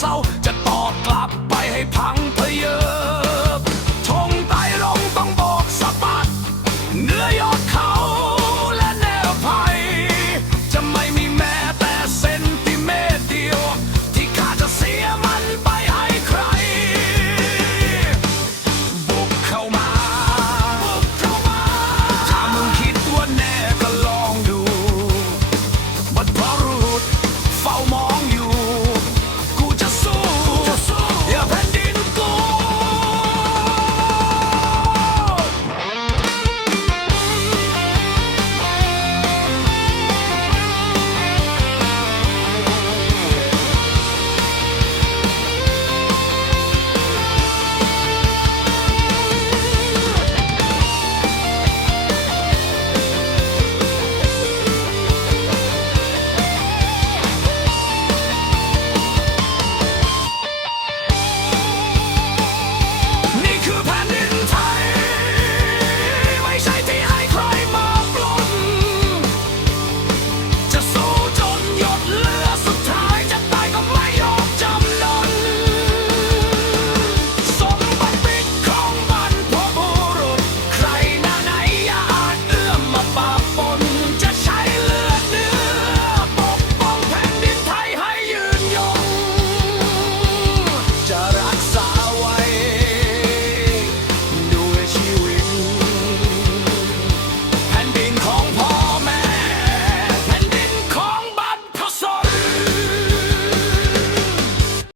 骚